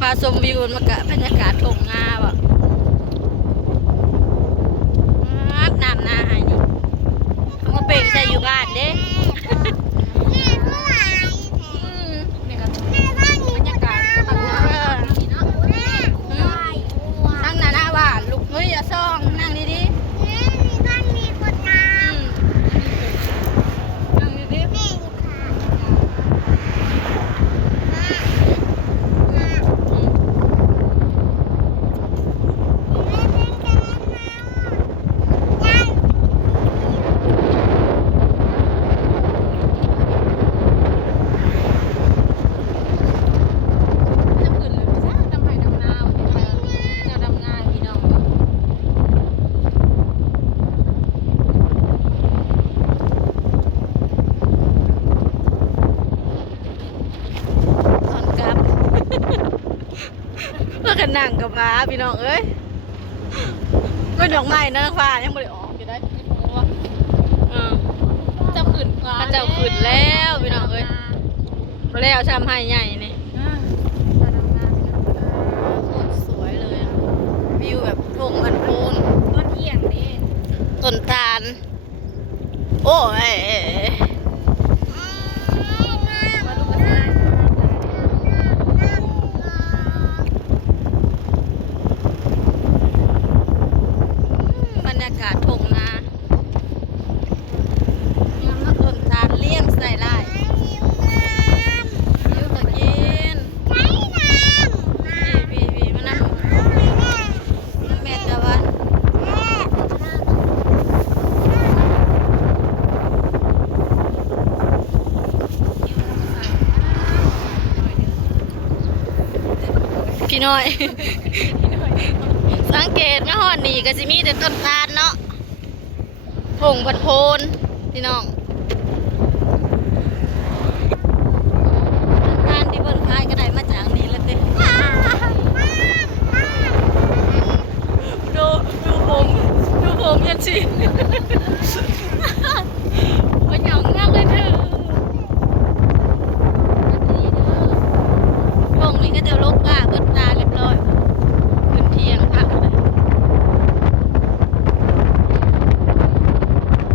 พาชมวิวมันก็บรรยากาศทุ่งนาบ่น้ำนาให้นี่เอามาเป่งใส่อยู่บ้านเด้นี่ก็บรรยากาศนั่งหน้าบ้านลูกเฮ้ยอย่าซ่องนั่งดีๆเพื่อกันนั่งกับฟ้าพี่น้องเอ้ยก็ดอกไม้นะฟ้ายังไม่ได้ออกอยู่ได้ที่หัวเจ้าขืนฟ้าเจ้าขืนแล้วพี่น้องเอ้ยมาแล้วทำให้ใหญ่นี่สวยเลยวิวแบบทุ่งพันปูนต้นเอียงนี่ต้นตาลโอ้ยบรรยากาศทุ่งนาต้นตาลเลี้ยงใส่ลายยิ้วตะกินพี่มานั่งแม่ตะวันพี่น้อยสังเกตมาหอดนี่ก็จะมีแต่ต้นตาลเนาะผงผัดโพนพี่น้องต้นตาลที่เพิ่นขายก็ได้มาจากนี่แหละติดูผมยันสิว่าหยองงักเลยเธอผงนี้ก็จะลกป่าเบิดตาเรียบร้อยพื้นที่ยังพักเลย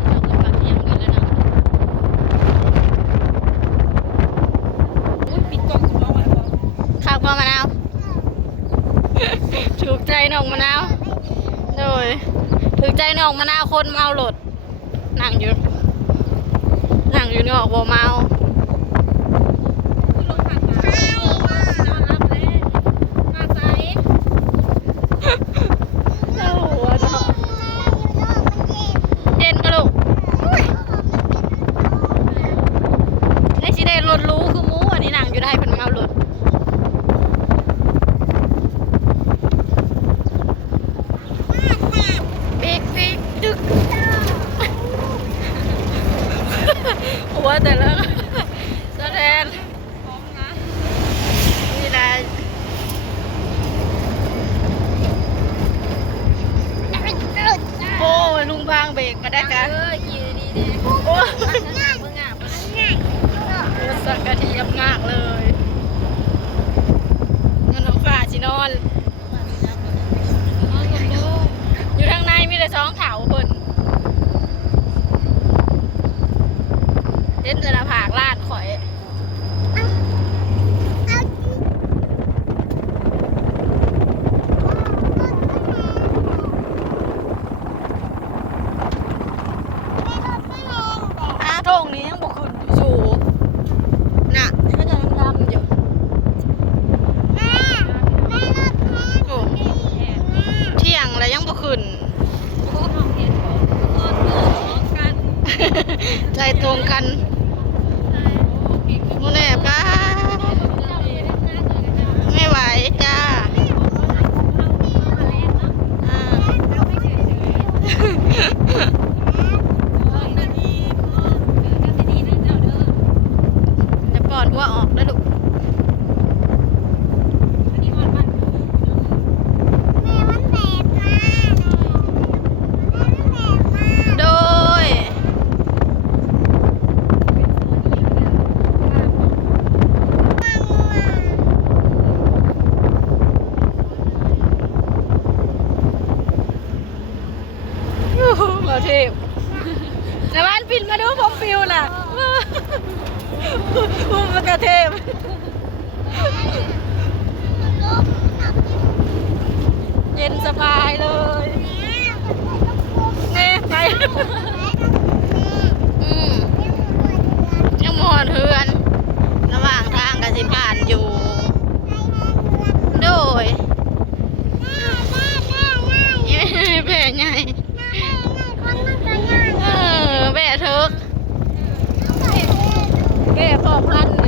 เราก็พักยังมีแล้วนะปิดกล่องของเราไว้ก่อนข้าวมะนาวถูกใจน้องมะนาวโดยถูกใจน้องมะนาวคนเมาหลดนั่งอยู่นอกบ่เมารถรู้คือมูอันนี้นางอยู่ได้เป็นเงารถบิ๊กดึกหัวแต่ละแสดงพร้อมนะนี่แหละโอ้ยลุงพางเบรกมาได้กันขี่ดีโอ้สักกระเทียมมากเลยเงินของฝ่าชินอนอยู่ทางในมีแต่2 เถาเพิ่นเด็ดเลยนะผากลาดข่อยทงนี้ยังบุกขึ้นสูงน่ะนี่ก็จะดำอยู่เที่ยงแล้วยังบุกขึ้นใจตรงกันโมเน่ป้าไม่ไหวจ้าว่าออกได้ลูกโดย อุ้มมะเขือเทศเย็นสบายเลยแน่ไปยังหมดเฮือนระหว่างทางกันสิผ่านอยู่โดยแบ่ใหญ่แบ่เถิกแบ่พ่อพันธุ์